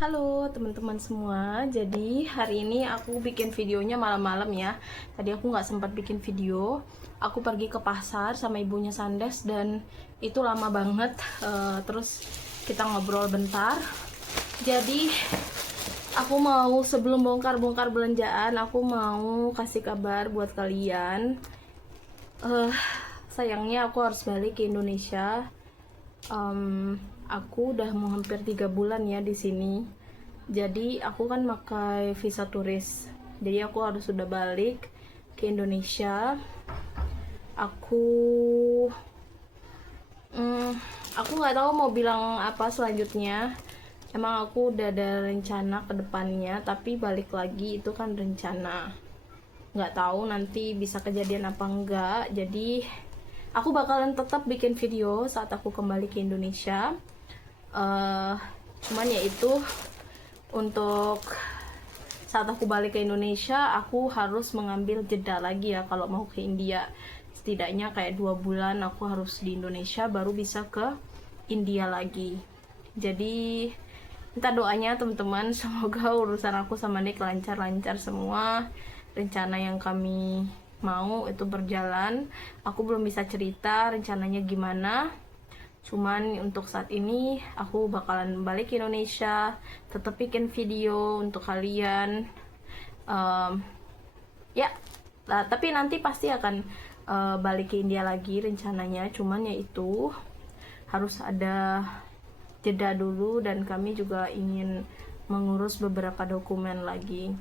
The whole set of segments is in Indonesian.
Halo teman-teman semua, jadi hari ini aku bikin videonya malam-malam ya. Tadi aku nggak sempat bikin video. Aku pergi ke pasar sama ibunya Sandes dan itu lama banget. Terus kita ngobrol bentar. Jadi aku mau sebelum bongkar-bongkar belanjaan, aku mau kasih kabar buat kalian. Sayangnya aku harus balik ke Indonesia. Aku udah mau hampir 3 bulan ya di sini. Jadi aku kan pakai visa turis. Jadi aku harus sudah balik ke Indonesia. Aku aku nggak tahu mau bilang apa selanjutnya. Emang aku udah ada rencana ke depannya, tapi balik lagi itu kan rencana. Nggak tahu nanti bisa kejadian apa enggak. Jadi aku bakalan tetap bikin video saat aku kembali ke Indonesia. Cuman ya itu, untuk saat aku balik ke Indonesia aku harus mengambil jeda lagi ya kalau mau ke India. Setidaknya kayak 2 bulan aku harus di Indonesia baru bisa ke India lagi. Jadi minta doanya teman-teman, semoga urusan aku sama Nick lancar-lancar semua. Rencana yang kami mau itu berjalan. Aku belum bisa cerita rencananya gimana. Cuman untuk saat ini aku bakalan balik ke Indonesia, tetap bikin video untuk kalian. Ya, tapi nanti pasti akan balik ke India lagi rencananya. Cuman ya itu harus ada jeda dulu dan kami juga ingin mengurus beberapa dokumen lagi.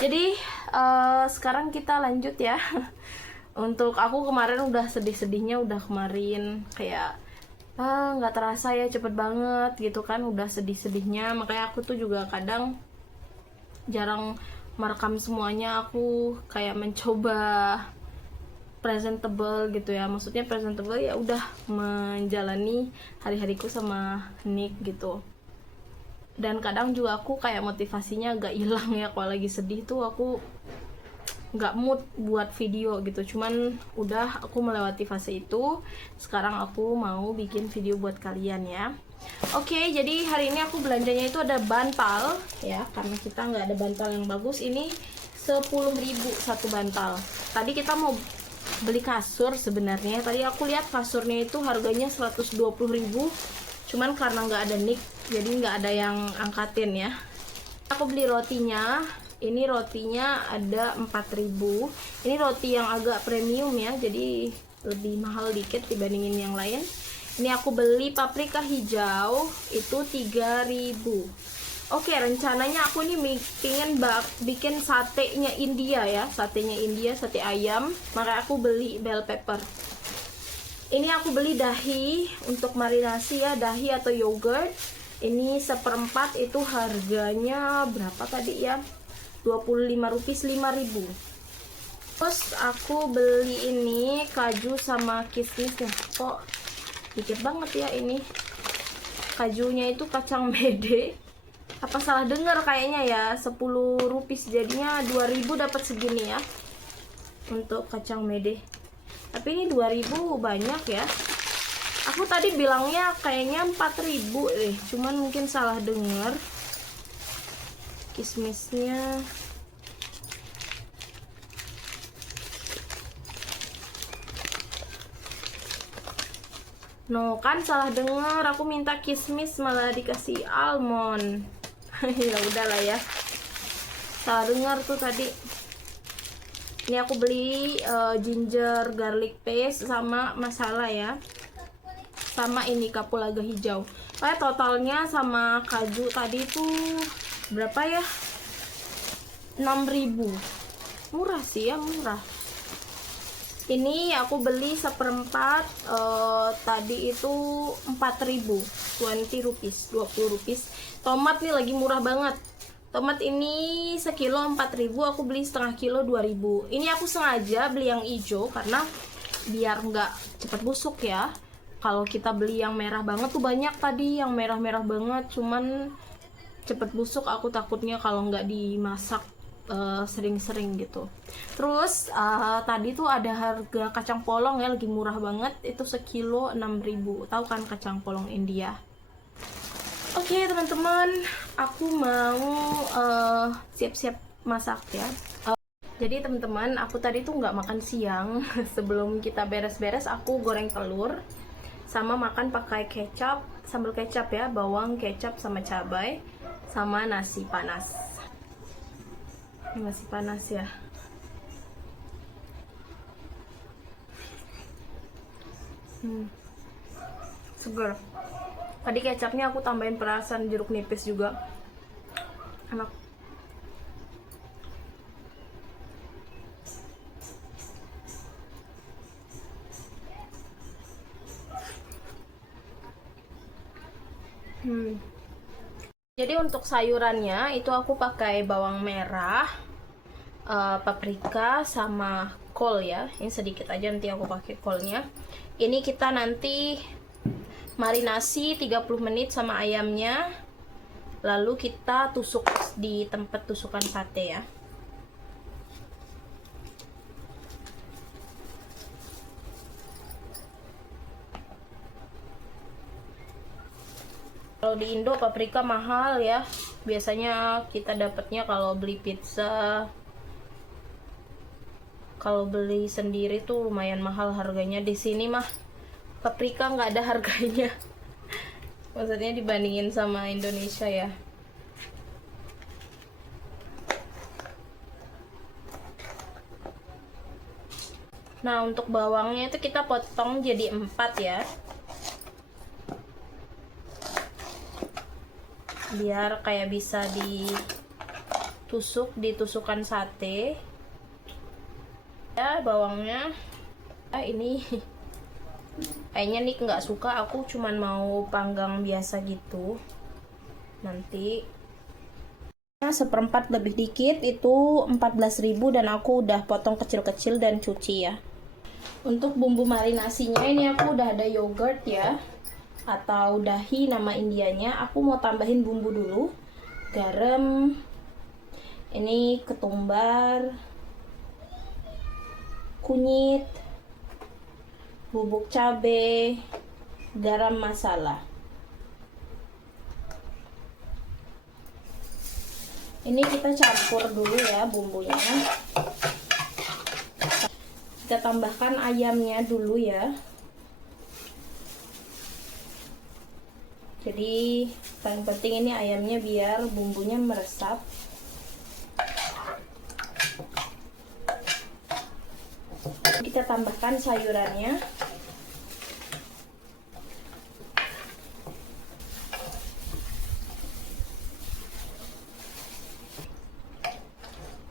Jadi sekarang kita lanjut ya. Untuk aku kemarin udah sedih-sedihnya, udah kemarin kayak nggak terasa ya cepet banget gitu kan, udah sedih-sedihnya. Makanya aku tuh juga kadang jarang merekam semuanya. Aku kayak mencoba presentable gitu ya, maksudnya presentable ya udah menjalani hari-hariku sama Nick gitu. Dan kadang juga aku kayak motivasinya agak hilang ya, kalau lagi sedih tuh aku nggak mood buat video gitu. Cuman udah aku melewati fase itu, sekarang aku mau bikin video buat kalian ya. Oke, jadi hari ini aku belanjanya itu ada bantal ya, karena kita nggak ada bantal yang bagus. Ini 10.000 satu bantal. Tadi kita mau beli kasur sebenarnya. Tadi aku lihat kasurnya itu harganya 120.000, cuman karena nggak ada Nick jadi nggak ada yang angkatin ya. Aku beli rotinya. Ini rotinya ada 4.000. Ini roti yang agak premium ya, jadi lebih mahal dikit dibandingin yang lain. Ini aku beli paprika hijau itu 3.000. Oke, rencananya aku ini pengen bikin satenya India ya, satenya India, sate ayam. Maka aku beli bell pepper. Ini aku beli dahi untuk marinasi ya, dahi atau yogurt. Ini 1/4 itu harganya berapa tadi ya? 25 rupiah, 5.000. Terus aku beli ini kaju sama kismisnya. Kok dikit banget ya ini. Kajunya itu kacang mede. Apa salah dengar kayaknya ya, 10 rupiah jadinya 2.000 dapat segini ya. Untuk kacang mede. Tapi ini 2.000 banyak ya. Aku tadi bilangnya kayaknya 4.000 deh, cuman mungkin salah dengar. Kismisnya no, kan salah dengar, aku minta kismis malah dikasih almond. Ya udahlah ya, salah dengar tuh tadi. Ini aku beli ginger garlic paste sama masala ya, sama ini kapulaga hijau. Kayak totalnya sama kaju tadi tuh berapa ya? 6.000. Murah sih ya, murah. Ini aku beli 1/4 tadi itu 4.000, 20 rupiah, 20 rupiah. Tomat nih lagi murah banget. Tomat ini sekilo 4.000, aku beli setengah kilo 2.000. Ini aku sengaja beli yang hijau karena biar nggak cepat busuk ya. Kalau kita beli yang merah banget tuh banyak tadi yang merah-merah banget, cuman cepet busuk. Aku takutnya kalau nggak dimasak sering-sering gitu. Terus tadi tuh ada harga kacang polong ya, lagi murah banget, itu sekilo 6.000. Tahu kan kacang polong India? Oke teman-teman, aku mau siap-siap masak ya. Jadi teman-teman, aku tadi tuh nggak makan siang. Sebelum kita beres-beres, aku goreng telur sama makan pakai kecap, sambal kecap ya, bawang, kecap sama cabai, sama nasi panas. Nasi panas ya. Seger. Tadi kecapnya aku tambahin perasan jeruk nipis juga. Enak. Jadi untuk sayurannya itu aku pakai bawang merah, paprika sama kol ya. Ini sedikit aja, nanti aku pakai kolnya. Ini kita nanti marinasi 30 menit sama ayamnya. Lalu kita tusuk di tempat tusukan sate ya. Kalau di Indo paprika mahal ya. Biasanya kita dapatnya kalau beli pizza. Kalau beli sendiri tuh lumayan mahal harganya. Di sini mah paprika nggak ada harganya. Maksudnya dibandingin sama Indonesia ya. Nah untuk bawangnya itu kita potong jadi 4 ya, biar kayak bisa ditusuk di tusukan sate ya bawangnya. Ini kayaknya nih nggak suka, aku cuman mau panggang biasa gitu. Nanti seperempat lebih dikit itu 14.000 dan aku udah potong kecil-kecil dan cuci ya. Untuk bumbu marinasinya ini aku udah ada yogurt ya, atau dahi nama Indianya. Aku mau tambahin bumbu dulu. Garam, ini ketumbar, kunyit, bubuk cabai, garam masala. Ini kita campur dulu ya bumbunya. Kita tambahkan ayamnya dulu ya. Jadi paling penting ini ayamnya biar bumbunya meresap. Kita tambahkan sayurannya.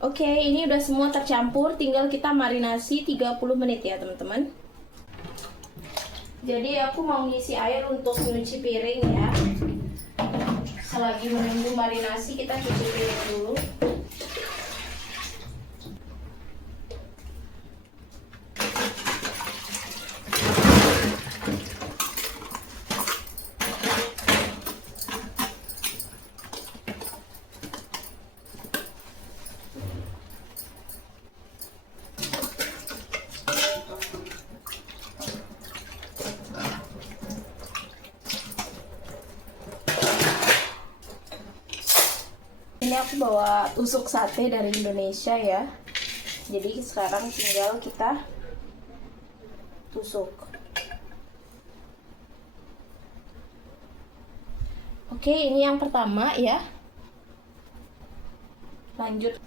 Oke, ini udah semua tercampur, tinggal kita marinasi 30 menit ya teman-teman. Jadi aku mau ngisi air untuk nyuci piring ya. Selagi menunggu marinasi kita cuci piring dulu. Ini aku bawa tusuk sate dari Indonesia ya. Jadi sekarang tinggal kita tusuk. Oke, ini yang pertama ya. Lanjut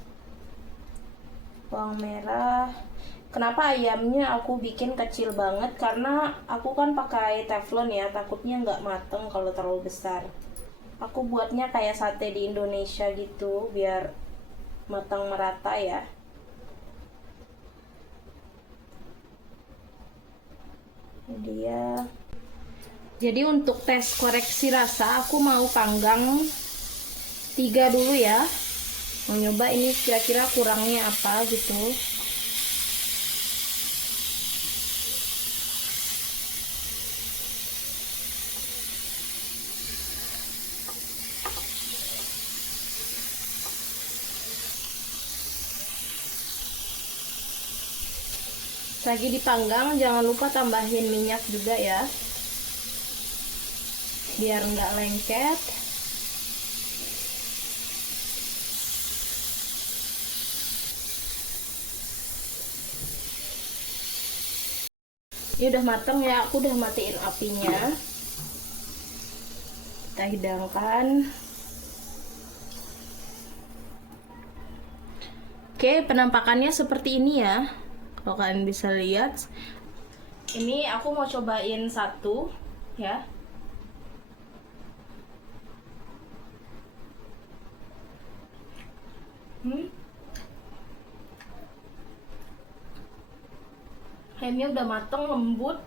bawang merah. Kenapa ayamnya aku bikin kecil banget? Karena aku kan pakai teflon ya, takutnya nggak mateng kalau terlalu besar. Aku buatnya kayak sate di Indonesia gitu, biar matang merata ya. Ini dia. Jadi untuk tes koreksi rasa, aku mau panggang 3 dulu ya. Mau nyoba ini kira-kira kurangnya apa gitu. Lagi dipanggang, jangan lupa tambahin minyak juga ya, biar nggak lengket. Ini udah mateng ya, aku udah matiin apinya. Kita hidangkan. Oke, penampakannya seperti ini ya. Kalau kalian bisa lihat. Ini aku mau cobain satu ya. Ayamnya udah mateng, lembut,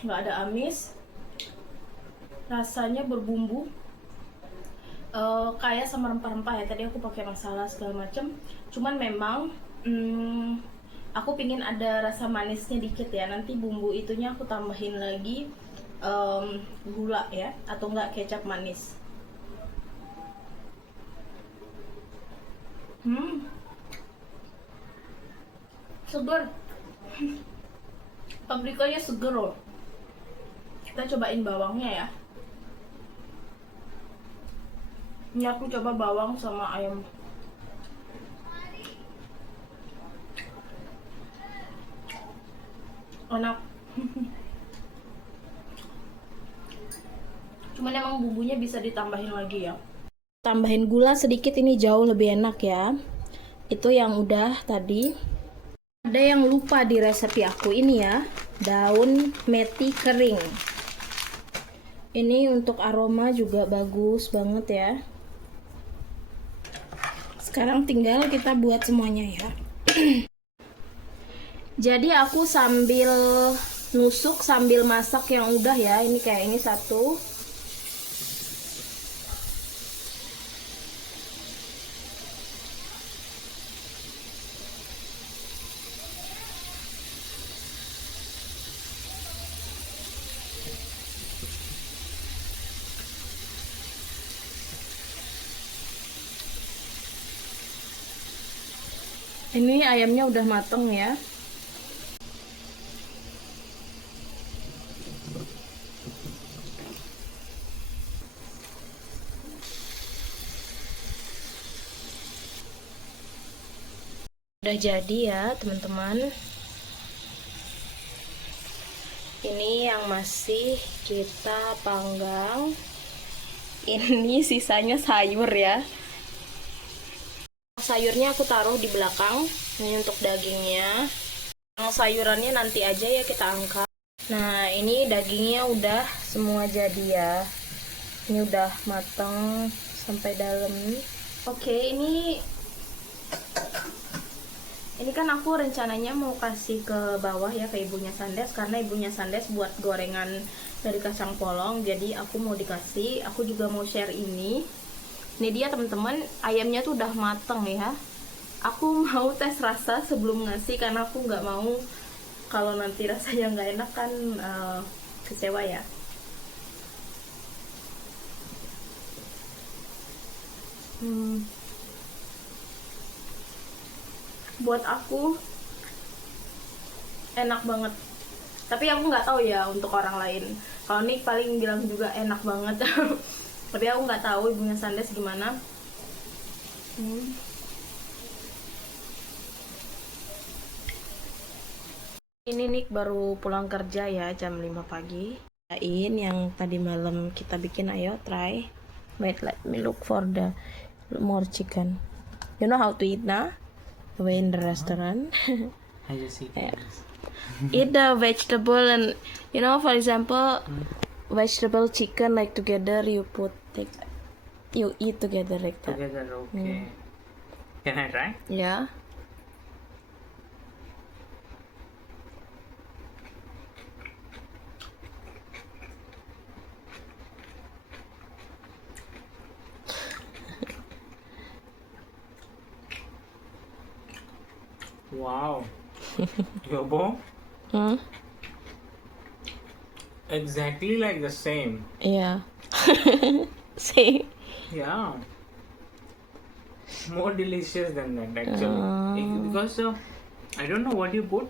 nggak ada amis, rasanya berbumbu, kayak sama rempah-rempah ya. Tadi aku pakai masala segala macem, cuman memang aku pingin ada rasa manisnya dikit ya. Nanti bumbu itunya aku tambahin lagi gula ya, atau enggak kecap manis. Seger. Paprikanya seger loh. Kita cobain bawangnya ya. Ini aku coba bawang sama ayam. Enak. Cuman emang bumbunya bisa ditambahin lagi ya. Tambahin gula sedikit, ini jauh lebih enak ya. Itu yang udah tadi. Ada yang lupa di resepi aku ini ya, daun meti kering. Ini untuk aroma juga bagus banget ya. Sekarang tinggal kita buat semuanya ya. Jadi aku sambil nusuk sambil masak yang udah ya. Ini kayak ini satu. Ini ayamnya udah mateng ya. Udah jadi ya teman-teman. Ini yang masih kita panggang. Ini sisanya sayur ya. Sayurnya aku taruh di belakang. Ini untuk dagingnya. Yang sayurannya nanti aja ya kita angkat. Nah, ini dagingnya udah semua jadi ya. Ini udah matang sampai dalam. Oke, ini kan aku rencananya mau kasih ke bawah ya, ke ibunya Sandes, karena ibunya Sandes buat gorengan dari kacang polong. Jadi aku mau dikasih, aku juga mau share ini. Ini dia teman-teman, ayamnya tuh udah mateng ya. Aku mau tes rasa sebelum ngasih, karena aku nggak mau kalau nanti rasanya nggak enak kan kecewa ya. Buat aku enak banget. Tapi aku nggak tahu ya untuk orang lain. Kalau Nick paling bilang juga enak banget. Tapi aku nggak tahu ibunya Sandes gimana. Ini Nick baru pulang kerja ya, jam 5 pagi. Yang tadi malam kita bikin, ayo try. Wait, let me look for the more chicken. You know how to eat na? The way in the restaurant. I just eat Yeah. Eat the vegetable, and you know, for example, vegetable chicken like together, you put like, you eat together like that. together. Okay. Can I try? Yeah. Wow. Yobo, Hmm? exactly like the same. Yeah. See? Yeah. More delicious than that actually. Because I don't know what you put.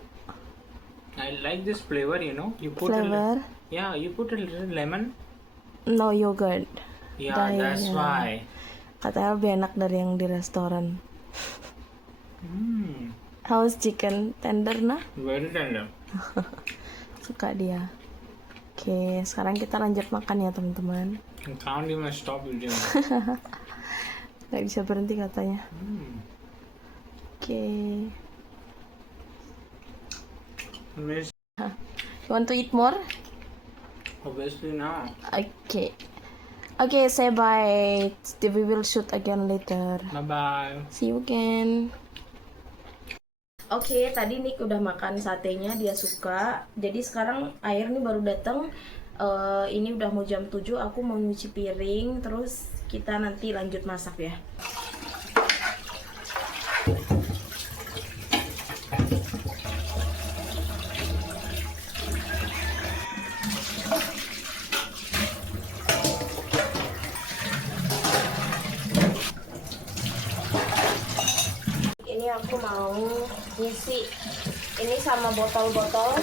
I like this flavor, you know. You put Flavor? yeah, you put a little lemon. No yogurt. Yeah, Dahil, that's why. Katanya lebih enak dari yang di restoran. Mm, How's chicken? Tender na? very tender. Suka dia. Oke, sekarang kita lanjut makan ya teman-teman. I can't even stop eating. Gak bisa berhenti katanya. Oke. Miss, You want to eat more? obviously not. Okay. Okay, say bye. We will shoot again later. Bye bye. See you again. Oke, tadi Nick udah makan satenya, dia suka. Jadi sekarang air nih baru datang. Ini udah mau jam 7, aku mau nyuci piring, terus kita nanti lanjut masak ya. Ini aku mau ngisi ini sama botol-botol.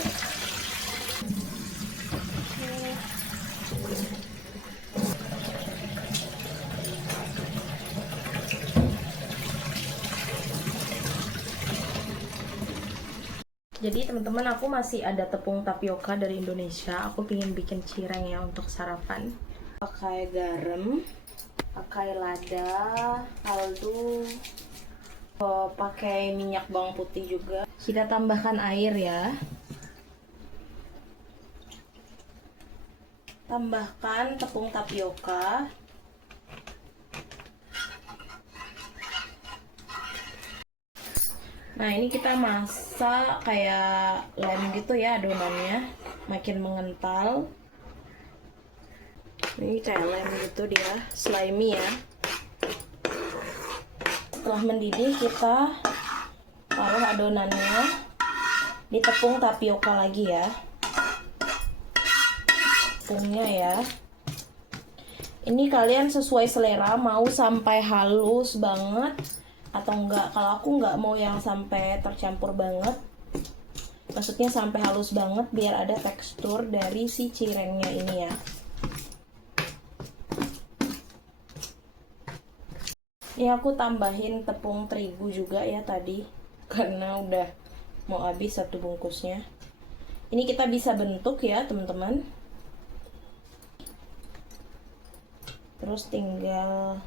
Jadi teman-teman, aku masih ada tepung tapioka dari Indonesia. Aku pengen bikin cireng ya untuk sarapan. Pakai garam, pakai lada, kaldu, pakai minyak bawang putih juga. Kita tambahkan air ya. Tambahkan tepung tapioka. Nah, ini kita masak kayak lem gitu ya adonannya, makin mengental. Ini kayak lem gitu dia, slimy ya. Setelah mendidih, kita taruh adonannya di tepung tapioka lagi ya. Tepungnya ya. Ini kalian sesuai selera, mau sampai halus banget atau enggak. Kalau aku enggak mau yang sampai tercampur banget, maksudnya sampai halus banget biar ada tekstur dari si cirengnya ini ya. Ini aku tambahin tepung terigu juga ya tadi, karena udah mau habis satu bungkusnya. Ini kita bisa bentuk ya teman-teman. Terus tinggal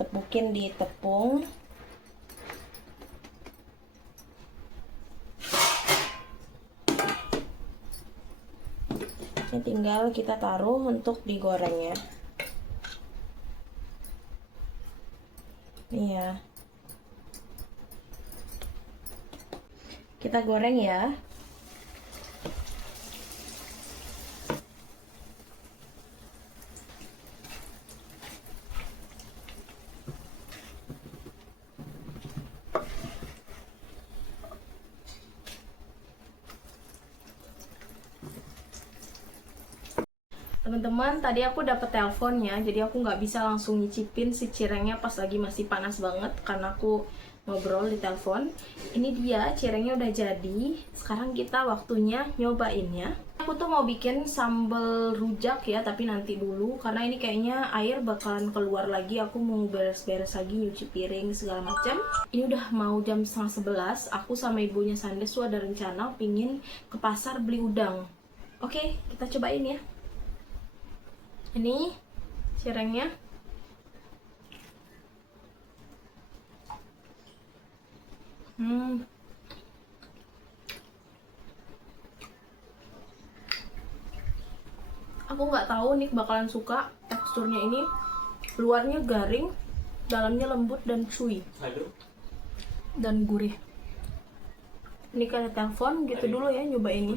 tepukin di tepung. Ini tinggal kita taruh untuk digoreng ya. Nih ya. Kita goreng ya. Teman-teman, tadi aku dapat telepon ya, jadi aku nggak bisa langsung nyicipin si cirengnya pas lagi masih panas banget karena aku ngobrol di telepon. Ini dia cirengnya udah jadi. Sekarang kita waktunya nyobain ya. Aku tuh mau bikin sambal rujak ya, tapi nanti dulu karena ini kayaknya air bakalan keluar lagi. Aku mau beres-beres lagi, nyuci piring segala macam. Ini udah mau jam 10:30. Aku sama ibunya Sandes tuh ada rencana pingin ke pasar beli udang. Oke, kita cobain ya. Ini cirengnya. Aku nggak tahu nih bakalan suka teksturnya ini. Luarnya garing, dalamnya lembut dan chewy. Dan gurih. Ini kayak telepon gitu dulu ya nyoba ini.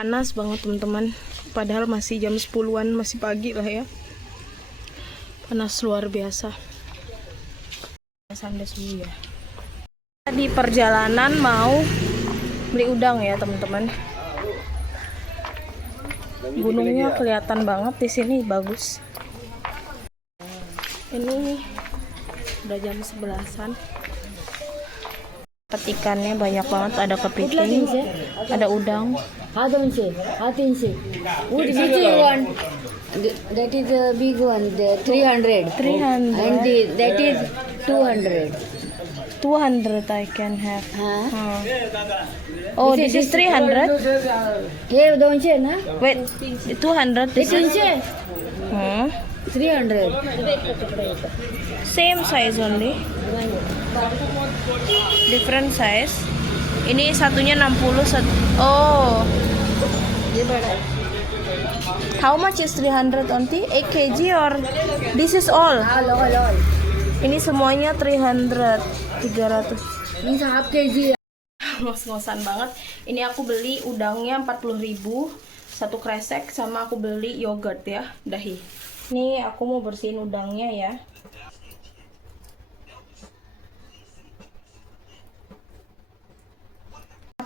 Panas banget teman-teman. Padahal masih jam 10-an, masih pagi lah ya. Panas luar biasa. Sandes dulu ya. Di perjalanan mau beli udang ya teman-teman. Gunungnya kelihatan banget di sini, bagus. Ini udah jam 11-an. Petikannya banyak banget, ada kepiting, ada udang. Half inch. Which one? That is the big one, the 300. 300. And that is 200. 200 I can have. Huh? Oh, this is 300. Here, don't say, na? Wait, 200. This is 300. same size only. Different size. Ini satunya 60. Oh. How much is 300 onti? 8 kg or this is all? All. Ini semuanya 300. Means half kg. Ngos-ngosan banget. Ini aku beli udangnya 40.000, satu kresek, sama aku beli yogurt ya, dahi. Ini aku mau bersihin udangnya ya.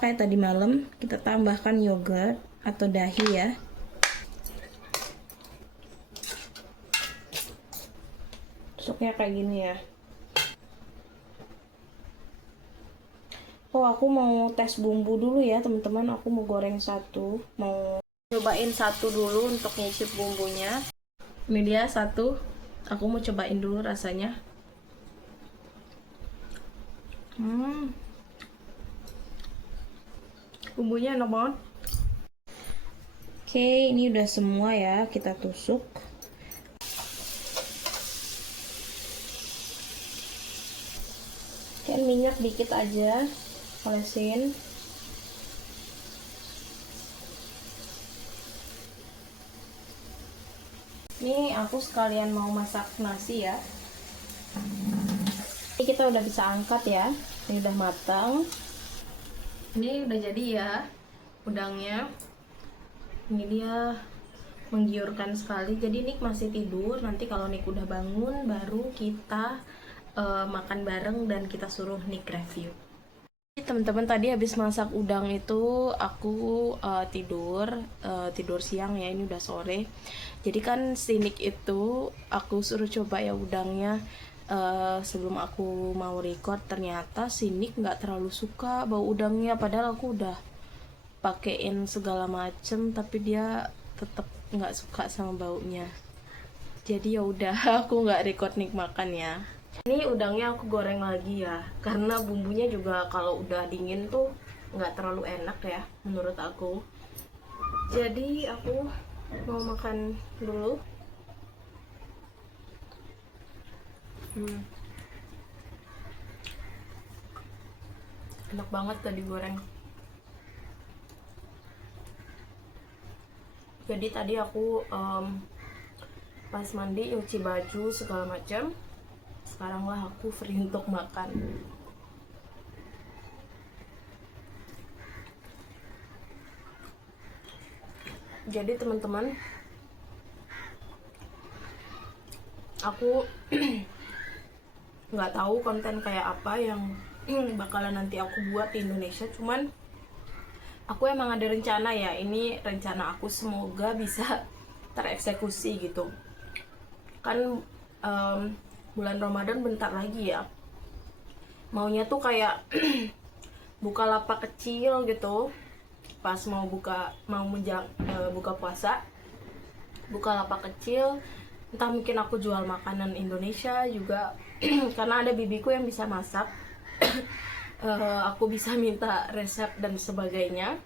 Kayak tadi malam kita tambahkan yogurt atau dahi ya. Tusuknya kayak gini ya. Oh, aku mau tes bumbu dulu ya teman-teman. Aku mau goreng satu, mau cobain satu dulu untuk nyicip bumbunya. Ini dia satu, aku mau cobain dulu rasanya. Bumbunya enak banget. Oke, ini udah semua ya, kita tusuk. Kan minyak dikit aja, olesin. Ini aku sekalian mau masak nasi ya. Ini kita udah bisa angkat ya. Ini udah matang. Ini udah jadi ya udangnya. Ini dia menggiurkan sekali. Jadi Nick masih tidur. Nanti kalau Nick udah bangun baru kita makan bareng dan kita suruh Nick review. Teman-teman, tadi habis masak udang itu aku tidur siang ya, ini udah sore. Jadi kan si Nick itu aku suruh coba ya udangnya sebelum aku mau record. Ternyata si Nick nggak terlalu suka bau udangnya, padahal aku udah pakein segala macem tapi dia tetap nggak suka sama baunya. Jadi ya udah aku nggak record Nick makan ya. Ini udangnya aku goreng lagi ya, karena bumbunya juga kalau udah dingin tuh nggak terlalu enak ya menurut aku. Jadi aku mau makan dulu. Enak banget tadi goreng. Jadi tadi aku pas mandi nyuci baju segala macam. Sekarang lah aku free untuk makan. Jadi teman-teman, aku nggak tahu konten kayak apa yang bakalan nanti aku buat di Indonesia. Cuman aku emang ada rencana ya. Ini rencana aku, semoga bisa tereksekusi gitu. Kan bulan Ramadan bentar lagi ya. Maunya tuh kayak buka lapak kecil gitu. Pas mau buka puasa, buka lapak kecil. Entah mungkin aku jual makanan Indonesia juga karena ada bibiku yang bisa masak. Aku bisa minta resep dan sebagainya.